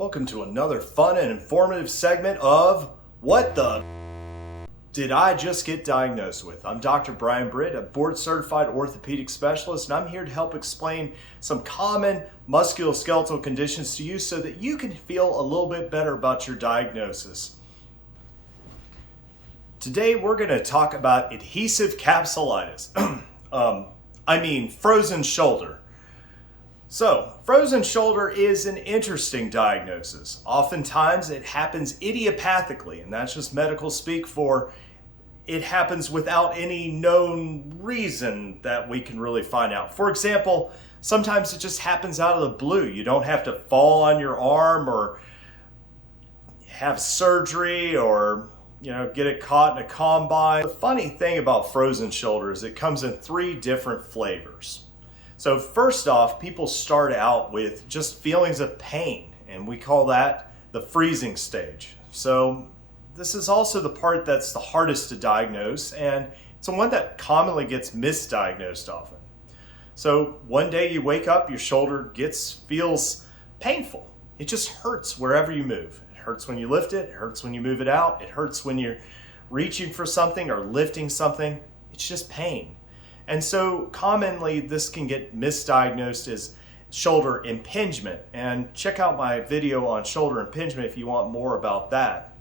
Welcome to another fun and informative segment of What the Did I Just Get Diagnosed With? I'm Dr. Brian Britt, a board-certified orthopedic specialist, and I'm here to help explain some common musculoskeletal conditions to you so that you can feel a little bit better about your diagnosis. Today we're going to talk about adhesive capsulitis. Frozen shoulder. So, frozen shoulder is an interesting diagnosis. Oftentimes it happens idiopathically, and that's just medical speak for it happens without any known reason that we can really find out. For example, sometimes it just happens out of the blue. You don't have to fall on your arm or have surgery or get it caught in a combine. The funny thing about frozen shoulder is it comes in 3 different flavors. So first off, people start out with just feelings of pain, and we call that the freezing stage. So this is also the part that's the hardest to diagnose, and it's the one that commonly gets misdiagnosed often. So one day you wake up, your shoulder feels painful. It just hurts wherever you move. It hurts when you lift it hurts when you move it out, it hurts when you're reaching for something or lifting something. It's just pain. And so commonly this can get misdiagnosed as shoulder impingement. And check out my video on shoulder impingement if you want more about that.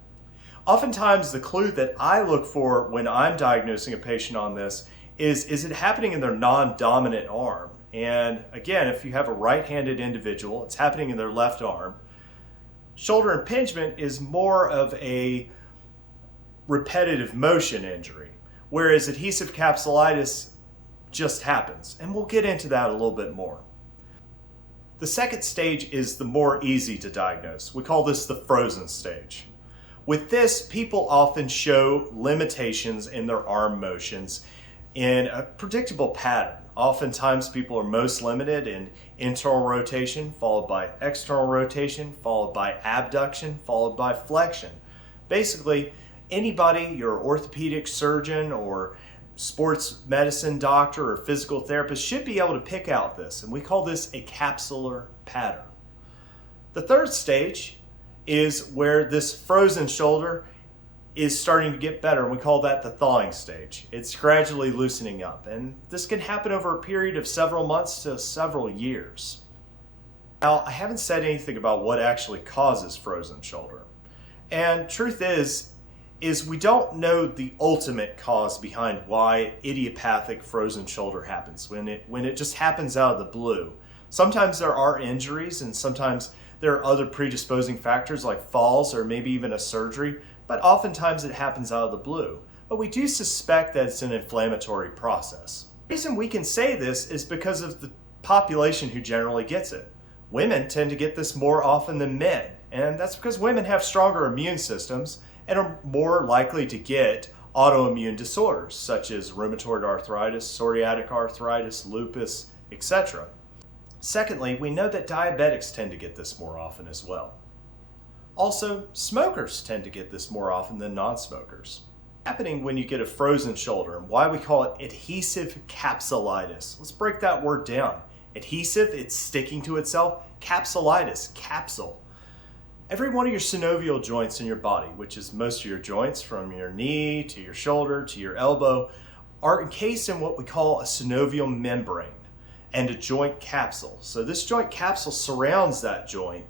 Oftentimes the clue that I look for when I'm diagnosing a patient on this is it happening in their non-dominant arm? And again, if you have a right-handed individual, it's happening in their left arm. Shoulder impingement is more of a repetitive motion injury, whereas adhesive capsulitis just happens, and we'll get into that a little bit more. The second stage is the more easy to diagnose. We call this the frozen stage. With this, people often show limitations in their arm motions in a predictable pattern. Oftentimes people are most limited in internal rotation, followed by external rotation, followed by abduction, followed by flexion. Basically, anybody, your orthopedic surgeon or sports medicine doctor or physical therapist should be able to pick out this, and we call this a capsular pattern. The third stage is where this frozen shoulder is starting to get better, and we call that the thawing stage. It's gradually loosening up, and this can happen over a period of several months to several years. Now, I haven't said anything about what actually causes frozen shoulder, and truth is we don't know the ultimate cause behind why idiopathic frozen shoulder happens, when it just happens out of the blue. Sometimes there are injuries, and sometimes there are other predisposing factors like falls or maybe even a surgery, but oftentimes it happens out of the blue. But we do suspect that it's an inflammatory process. The reason we can say this is because of the population who generally gets it. Women tend to get this more often than men, and that's because women have stronger immune systems and are more likely to get autoimmune disorders such as rheumatoid arthritis, psoriatic arthritis, lupus, etc. Secondly, we know that diabetics tend to get this more often as well. Also, smokers tend to get this more often than non-smokers. Happening when you get a frozen shoulder, and why we call it adhesive capsulitis. Let's break that word down. Adhesive, it's sticking to itself. Capsulitis, capsule. Every one of your synovial joints in your body, which is most of your joints from your knee to your shoulder to your elbow, are encased in what we call a synovial membrane and a joint capsule. So this joint capsule surrounds that joint.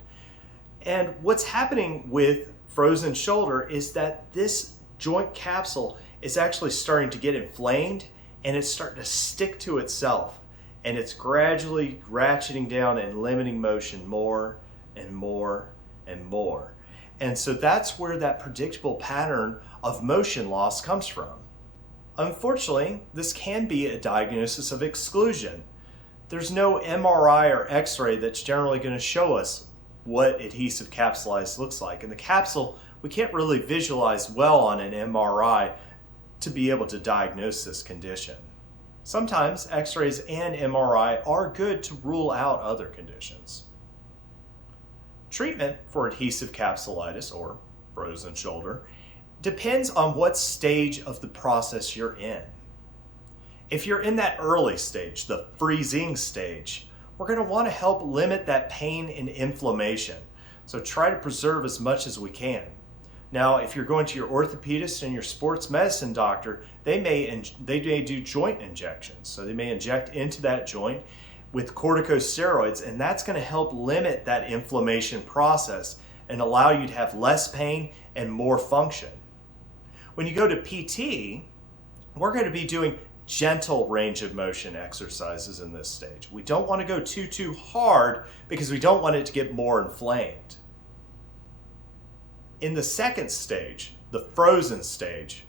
And what's happening with frozen shoulder is that this joint capsule is actually starting to get inflamed, and it's starting to stick to itself. And it's gradually ratcheting down and limiting motion more and more and more. And so that's where that predictable pattern of motion loss comes from. Unfortunately, this can be a diagnosis of exclusion. There's no MRI or X-ray that's generally going to show us what adhesive capsulitis looks like. And the capsule, we can't really visualize well on an MRI to be able to diagnose this condition. Sometimes X-rays and MRI are good to rule out other conditions. Treatment for adhesive capsulitis, or frozen shoulder, depends on what stage of the process you're in. If you're in that early stage, the freezing stage, we're going to want to help limit that pain and inflammation. So try to preserve as much as we can. Now, if you're going to your orthopedist and your sports medicine doctor, they may do joint injections. So they may inject into that joint with corticosteroids, and that's going to help limit that inflammation process and allow you to have less pain and more function. When you go to PT, we're going to be doing gentle range of motion exercises in this stage. We don't want to go too hard because we don't want it to get more inflamed. In the second stage, the frozen stage,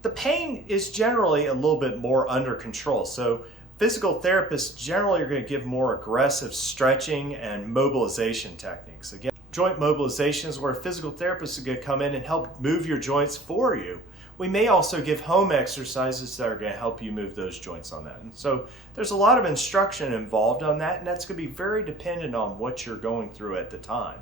the pain is generally a little bit more under control. So physical therapists generally are going to give more aggressive stretching and mobilization techniques. Again, joint mobilization is where a physical therapist is going to come in and help move your joints for you. We may also give home exercises that are going to help you move those joints on that. And so there's a lot of instruction involved on that, and that's going to be very dependent on what you're going through at the time.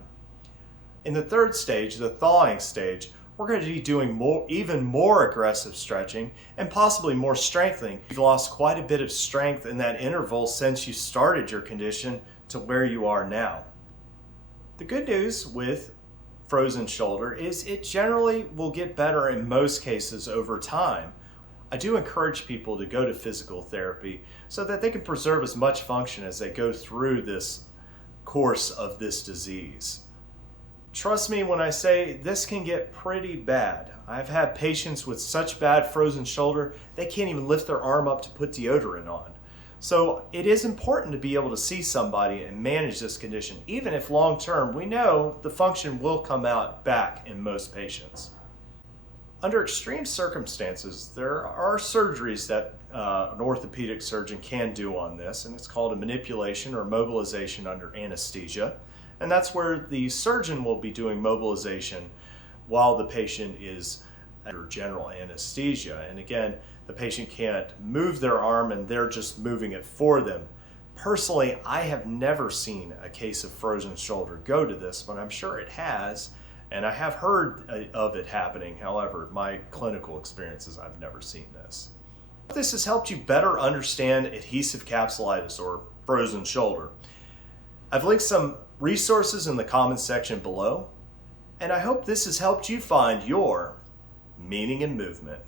In the third stage, the thawing stage, we're going to be doing even more aggressive stretching and possibly more strengthening. You've lost quite a bit of strength in that interval since you started your condition to where you are now. The good news with frozen shoulder is it generally will get better in most cases over time. I do encourage people to go to physical therapy so that they can preserve as much function as they go through this course of this disease. Trust me when I say this can get pretty bad. I've had patients with such bad frozen shoulder, they can't even lift their arm up to put deodorant on. So it is important to be able to see somebody and manage this condition, even if long term we know the function will come out back in most patients. Under extreme circumstances, there are surgeries that an orthopedic surgeon can do on this, and it's called a manipulation or mobilization under anesthesia. And that's where the surgeon will be doing mobilization while the patient is under general anesthesia. And again, the patient can't move their arm and they're just moving it for them. Personally, I have never seen a case of frozen shoulder go to this, but I'm sure it has. And I have heard of it happening. However, my clinical experiences, I've never seen this. This has helped you better understand adhesive capsulitis or frozen shoulder. I've linked some resources in the comments section below, and I hope this has helped you find your meaning in movement.